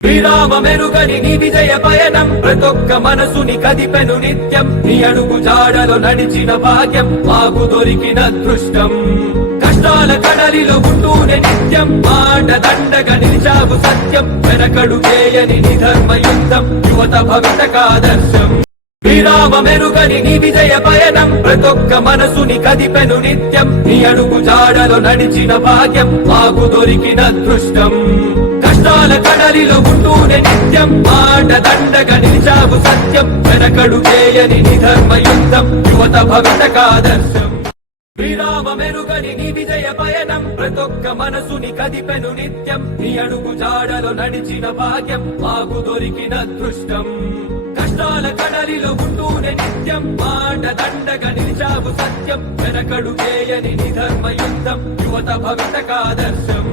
శ్రీరామ మెరుగని నీ విజయ పయనం ప్రతొక్క మనసుని కదిపెను నిత్యం నీ అడుగు జాడలో నడిచిన భాగ్యం మాకు దొరికిన అదృష్టం కష్టాల కడలిలో ఉంటూనే నిత్యం మాట దండగా నిలిచావు సత్యం వెనకడు చేయని నీ ధర్మ యుద్ధం యువత భవితకాదర్శం శ్రీరామ మెరుగని నీ విజయ పయనం ప్రతొక్క మనసుని కదిపెను నిత్యం నీ అడుగు జాడలో నడిచిన భాగ్యం మాకు దొరికిన అదృష్టం కష్టాల కడలిలో ఉంటూనే నిత్యం మాట దండగా నిలిచావు సత్యం వెనకడు చేయని నీ ధర్మ యుద్ధం యువత భవితకాదర్శం శ్రీరామ మెరుగని నీ విజయ పయనం ప్రతొక్క మనసుని కదిపెను నిత్యం నీ అడుగు జాడలో నడిచిన భాగ్యం మాకు దొరికిన అదృష్టం కష్టాల కడలిలో ఉంటూనే నిత్యం మాట దండగా నిలిచావు సత్యం వెనకడు చేయని నీ ధర్మ యుద్ధం యువత భవితకాదర్శం